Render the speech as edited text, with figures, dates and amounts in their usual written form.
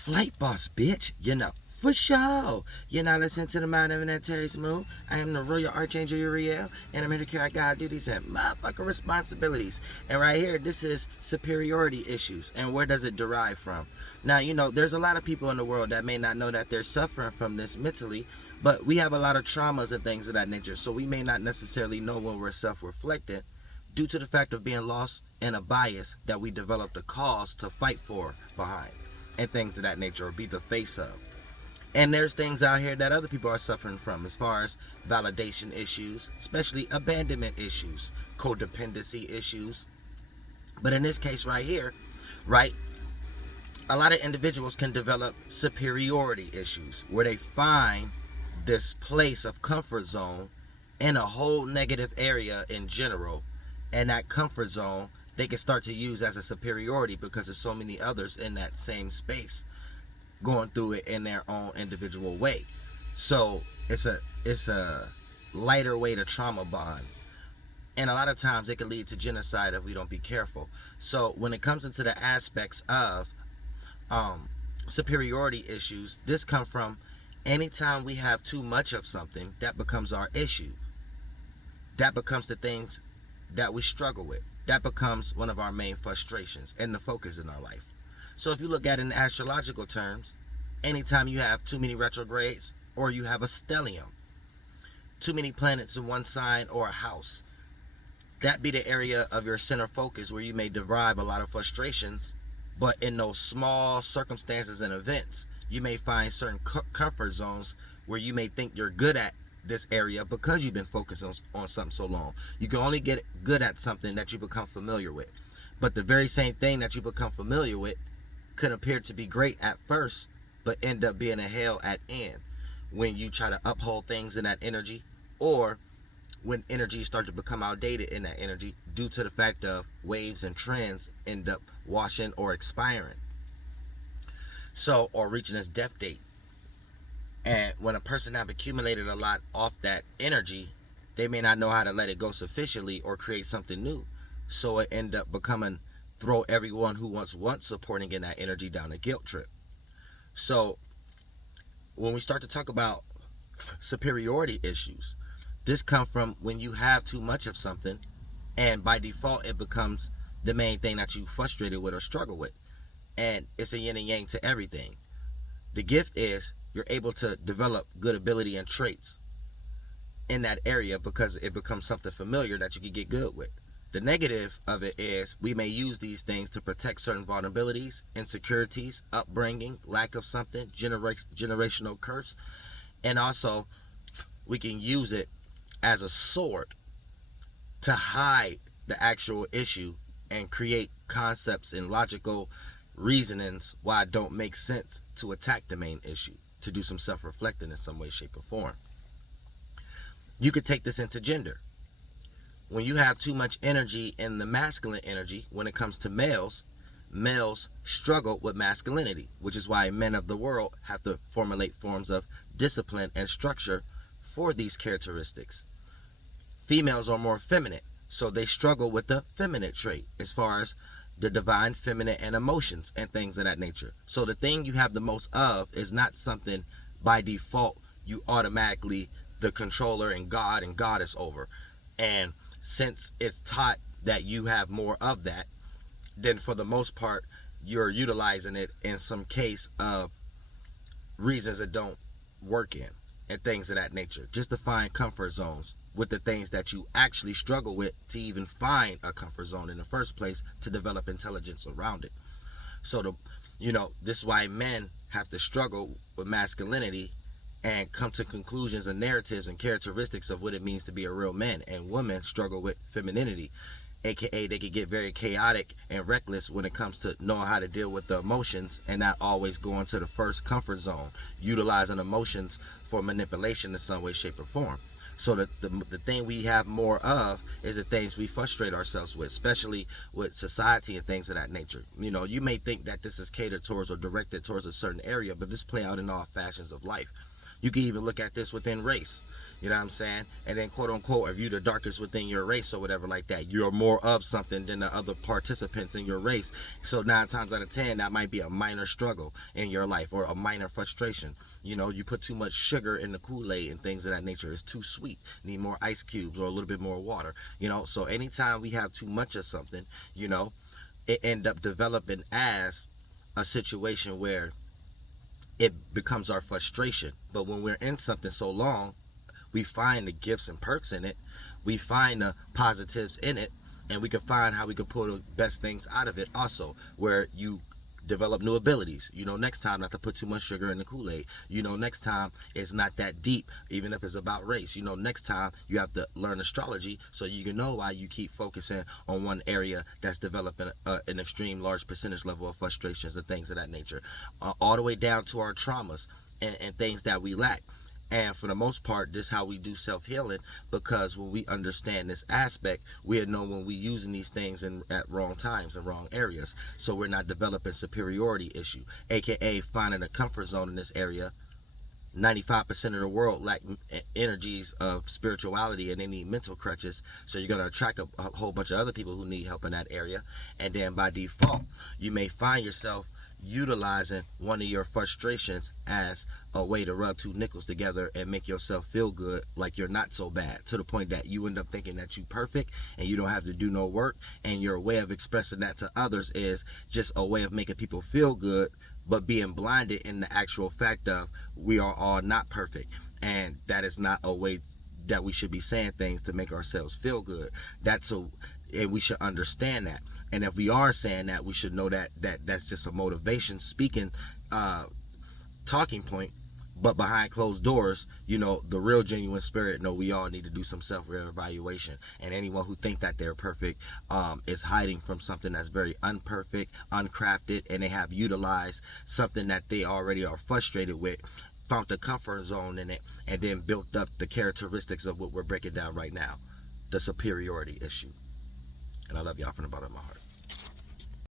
Flight boss, bitch. For sure. You're not listening to the Mind of an Terry Smooth. I am the Royal Archangel Uriel, and I'm here to carry God duties and motherfucking responsibilities. And right here, this is superiority issues. And where does it derive from? Now, there's a lot of people in the world that may not know that they're suffering from this mentally, but we have a lot of traumas and things of that nature, so we may not necessarily know when we're self-reflecting due to the fact of being lost in a bias that we developed a cause to fight for behind and things of that nature, or be the face of. And there's things out here that other people are suffering from as far as validation issues, especially abandonment issues, codependency issues. But in this case right here, right, a lot of individuals can develop superiority issues where they find this place of comfort zone in a whole negative area in general, and that comfort zone they can start to use as a superiority because there's so many others in that same space going through it in their own individual way. So it's a lighter way to trauma bond, and a lot of times it can lead to genocide if we don't be careful. So when it comes into the aspects of superiority issues, this comes from anytime we have too much of something, that becomes our issue. That becomes the things that we struggle with. That becomes one of our main frustrations and the focus in our life. So if you look at it in astrological terms, anytime you have too many retrogrades or you have a stellium, too many planets in one sign or a house, that be the area of your center focus where you may derive a lot of frustrations. But in those small circumstances and events, you may find certain comfort zones where you may think you're good at this area because you've been focused on something so long. You can only get good at something that you become familiar with. But the very same thing that you become familiar with could appear to be great at first, but end up being a hell at end when you try to uphold things in that energy, or when energy start to become outdated in that energy due to the fact of waves and trends end up washing or expiring, so, or reaching its death date. And when a person have accumulated a lot off that energy, they may not know how to let it go sufficiently or create something new, so it end up becoming throw everyone who was once supporting in that energy down a guilt trip. So when we start to talk about superiority issues, this comes from when you have too much of something, and by default it becomes the main thing that you frustrated with or struggle with. And it's a yin and yang to everything. The gift is you're able to develop good ability and traits in that area because it becomes something familiar that you can get good with. The negative of it is we may use these things to protect certain vulnerabilities, insecurities, upbringing, lack of something, generational curse, and also we can use it as a sword to hide the actual issue and create concepts and logical reasonings why it don't make sense to attack the main issue, to do some self-reflecting in some way, shape, or form. You could take this into gender. When you have too much energy in the masculine energy, when it comes to males struggle with masculinity, which is why men of the world have to formulate forms of discipline and structure for these characteristics. Females are more feminine, so they struggle with the feminine trait as far as the divine feminine and emotions and things of that nature. So the thing you have the most of is not something by default you automatically the controller and goddess over. And since it's taught that you have more of that, then for the most part you're utilizing it in some case of reasons that don't work in and things of that nature, just to find comfort zones with the things that you actually struggle with to even find a comfort zone in the first place, to develop intelligence around it. So this is why men have to struggle with masculinity and come to conclusions and narratives and characteristics of what it means to be a real man, and women struggle with femininity, aka they can get very chaotic and reckless when it comes to knowing how to deal with the emotions and not always going to the first comfort zone, utilizing emotions for manipulation in some way, shape, or form. So the thing we have more of is the things we frustrate ourselves with, especially with society and things of that nature. You may think that this is catered towards or directed towards a certain area, but this play out in all fashions of life. You can even look at this within race. You know what I'm saying? And then, quote unquote, if you're the darkest within your race or whatever like that, you're more of something than the other participants in your race. So 9 times out of 10, that might be a minor struggle in your life or a minor frustration. You know, you put too much sugar in the Kool-Aid and things of that nature. It's too sweet. Need more ice cubes or a little bit more water. You know, so anytime we have too much of something, you know, it end up developing as a situation where it becomes our frustration. But when we're in something so long, we find the gifts and perks in it, we find the positives in it, and we can find how we can pull the best things out of it also, where you develop new abilities. You know, next time not to put too much sugar in the Kool-Aid. You know, next time it's not that deep, even if it's about race. You know, next time you have to learn astrology so you can know why you keep focusing on one area that's developing an extreme large percentage level of frustrations and things of that nature, all the way down to our traumas and things that we lack. And for the most part, this is how we do self-healing, because when we understand this aspect, we know when we're using these things at wrong times and wrong areas. So we're not developing superiority issue, aka finding a comfort zone in this area. 95% of the world lack energies of spirituality and they need mental crutches. So you're going to attract a whole bunch of other people who need help in that area. And then by default, you may find yourself utilizing one of your frustrations as a way to rub two nickels together and make yourself feel good, like you're not so bad, to the point that you end up thinking that you're perfect and you don't have to do no work, and your way of expressing that to others is just a way of making people feel good, but being blinded in the actual fact of we are all not perfect, and that is not a way that we should be saying things to make ourselves feel good. And we should understand that. And if we are saying that, we should know that that's just a motivation speaking talking point. But behind closed doors, you know, the real genuine spirit know we all need to do some self-evaluation. And anyone who think that they're perfect is hiding from something that's very unperfect, uncrafted, and they have utilized something that they already are frustrated with, found the comfort zone in it, and then built up the characteristics of what we're breaking down right now, the superiority issue. And I love y'all from the bottom of my heart.